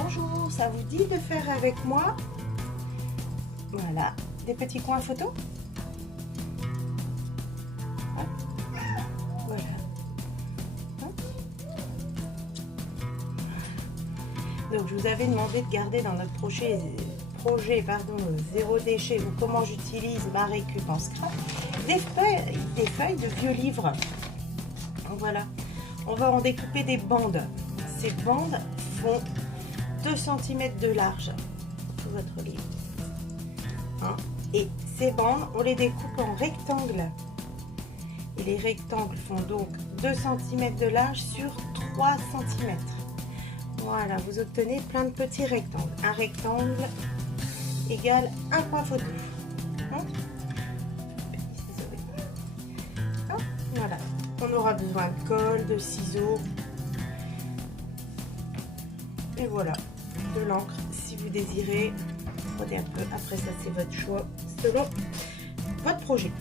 Bonjour, ça vous dit de faire avec moi, voilà, des petits coins photo. Voilà. Donc je vous avais demandé de garder dans notre projet zéro déchet ou comment j'utilise ma récup en scrap des feuilles de vieux livres. Voilà, on va en découper des bandes. Ces bandes font 2 cm de large, tout votre livre. Et ces bandes, on les découpe en rectangles. Et les rectangles font donc 2 cm de large sur 3 cm. Voilà, vous obtenez plein de petits rectangles. Un rectangle égale un coin photo. Voilà, on aura besoin de colle, de ciseaux. Et voilà, de l'encre si vous désirez. Prenez un peu, après ça c'est votre choix selon votre projet.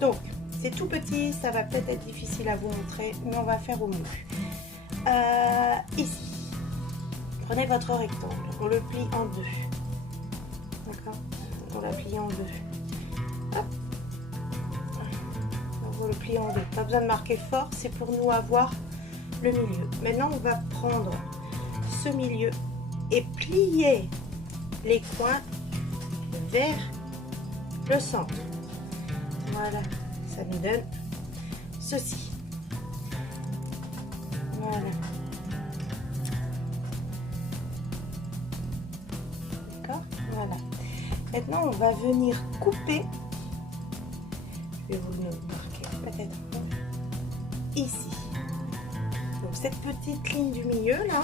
Donc c'est tout petit, ça va peut-être être difficile à vous montrer, mais on va faire au mieux. Ici, prenez votre rectangle, on le plie en deux. D'accord, on la plie en deux. Hop. On le plie en deux. Pas besoin de marquer fort, c'est pour nous avoir le milieu. Maintenant on va prendre ce milieu et plier les coins vers le centre. Voilà, ça nous donne ceci. Voilà. D'accord, voilà. Maintenant, on va venir couper. Je vais vous le marquer peut-être ici. Donc cette petite ligne du milieu là,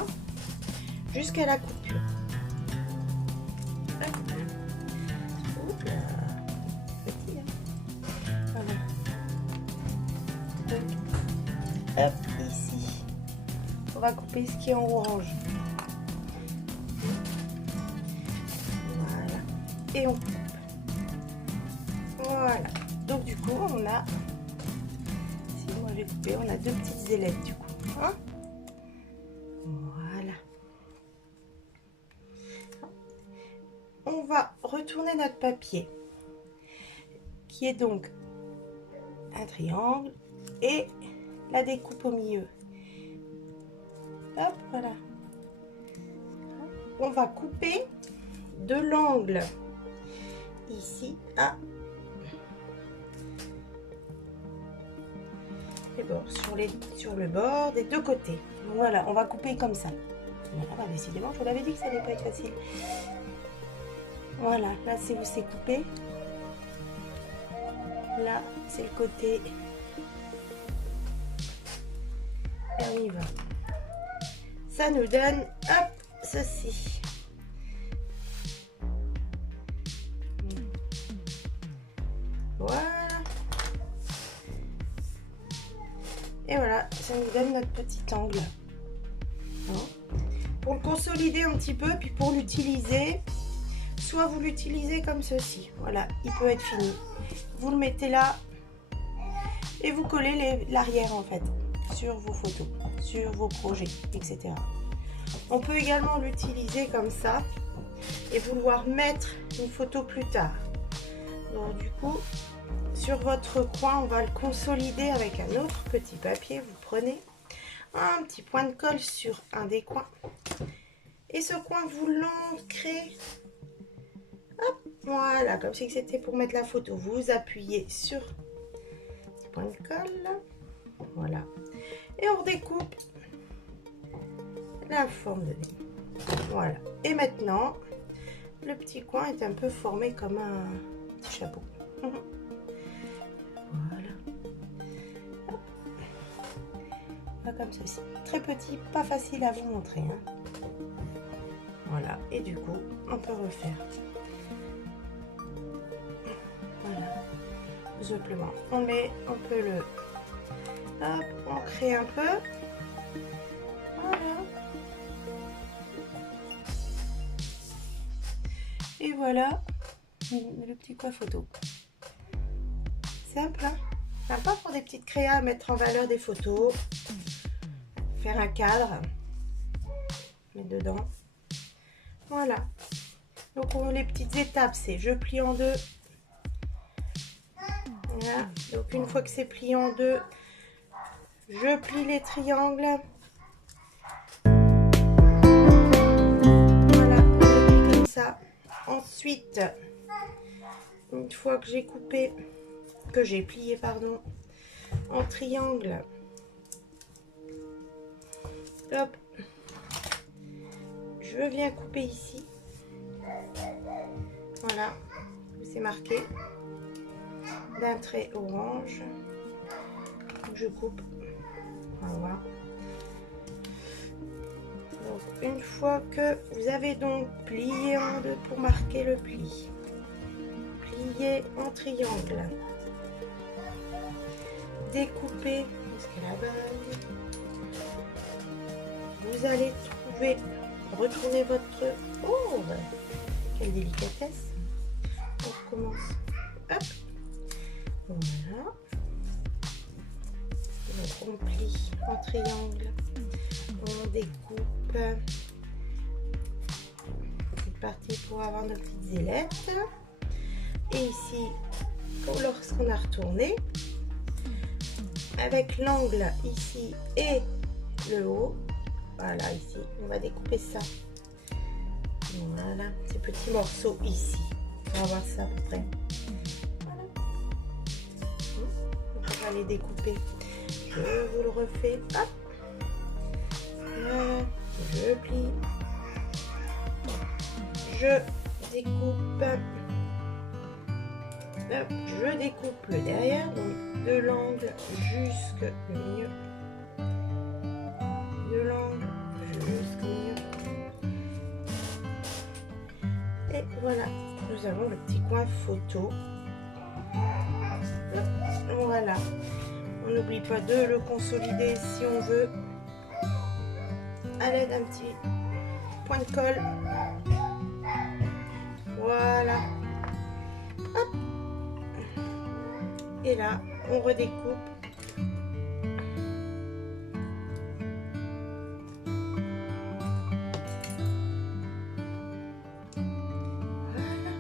jusqu'à la coupure. Petit, hein. Voilà. Donc, hop, ici, on va couper ce qui est en orange. Voilà. Et on coupe. Voilà. Donc du coup, on a, si moi j'ai coupé, on a 2 petites ailettes du coup. Hein, voilà. On va retourner notre papier qui est donc un triangle et la découpe au milieu. Hop, voilà. On va couper de l'angle ici à les bords, sur le bord des deux côtés. Voilà, on va couper comme ça. Voilà, décidément, je vous l'avais dit que ça allait pas être facile. Voilà, là c'est où c'est coupé. Là, c'est le côté. Et on y va. Ça nous donne, hop, ceci. Voilà. Et voilà, ça nous donne notre petit angle. Pour le consolider un petit peu, puis pour l'utiliser, soit vous l'utilisez comme ceci. Voilà, il peut être fini. Vous le mettez là et vous collez l'arrière en fait sur vos photos, sur vos projets, etc. On peut également l'utiliser comme ça et vouloir mettre une photo plus tard. Donc du coup, sur votre coin, on va le consolider avec un autre petit papier. Vous prenez un petit point de colle sur un des coins et ce coin vous l'ancrez. Hop, voilà, comme si c'était pour mettre la photo. Vous appuyez sur le point de colle, voilà, et on redécoupe la forme de nez. Voilà. Et maintenant, le petit coin est un peu formé comme un petit chapeau. Voilà. Hop. Pas comme ceci. Très petit, pas facile à vous montrer. Hein. Voilà. Et du coup, on peut refaire. Voilà. Tout simplement. On peut le... Hop, on crée un peu. Voilà. Et voilà le petit coin photo. Simple, hein? Sympa pour des petites créas à mettre en valeur des photos. Faire un cadre. Mettre dedans. Voilà. Donc les petites étapes, c'est je plie en deux. Voilà. Donc une fois que c'est plié en deux, je plie les triangles. Voilà, je plie comme ça. Ensuite, une fois que j'ai coupé, que j'ai plié, pardon, en triangle, hop, je viens couper ici. Voilà, c'est marqué d'un trait orange. Je coupe. Voilà. Donc une fois que vous avez donc plié en deux pour marquer le pli, plié en triangle, découper jusqu'à la base, vous allez trouver, retourner votre... Oh, quelle délicatesse. On recommence. Hop. Voilà. Donc on plie en triangle, on découpe. C'est parti pour avoir nos petites ailettes. Et ici, lorsqu'on a retourné, avec l'angle ici et le haut, voilà ici, on va découper ça. Voilà, ces petits morceaux ici. On va voir ça à peu près. Voilà. On va les découper. Je vous le refais. Hop. Voilà. Je plie. Je découpe. Hop. Je découpe le derrière. Donc de l'angle jusqu'au milieu. De l'angle jusqu'au milieu. Et voilà. Nous avons le petit coin photo. Hop. Voilà. On n'oublie pas de le consolider si on veut à l'aide d'un petit point de colle. Voilà. Hop. Et là, on redécoupe. Voilà.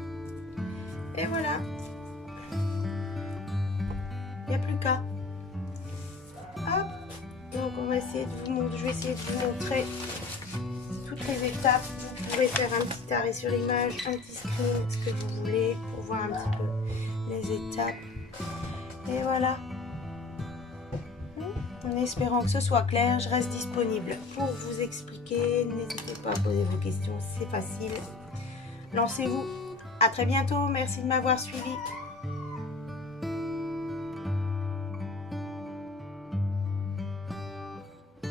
Et voilà. Il n'y a plus qu'à. Donc on va essayer de vous montrer, je vais essayer de vous montrer toutes les étapes. Vous pouvez faire un petit arrêt sur l'image, un petit screen, ce que vous voulez, pour voir un petit peu les étapes. Et voilà. En espérant que ce soit clair, je reste disponible pour vous expliquer. N'hésitez pas à poser vos questions, c'est facile. Lancez-vous. À très bientôt. Merci de m'avoir suivi.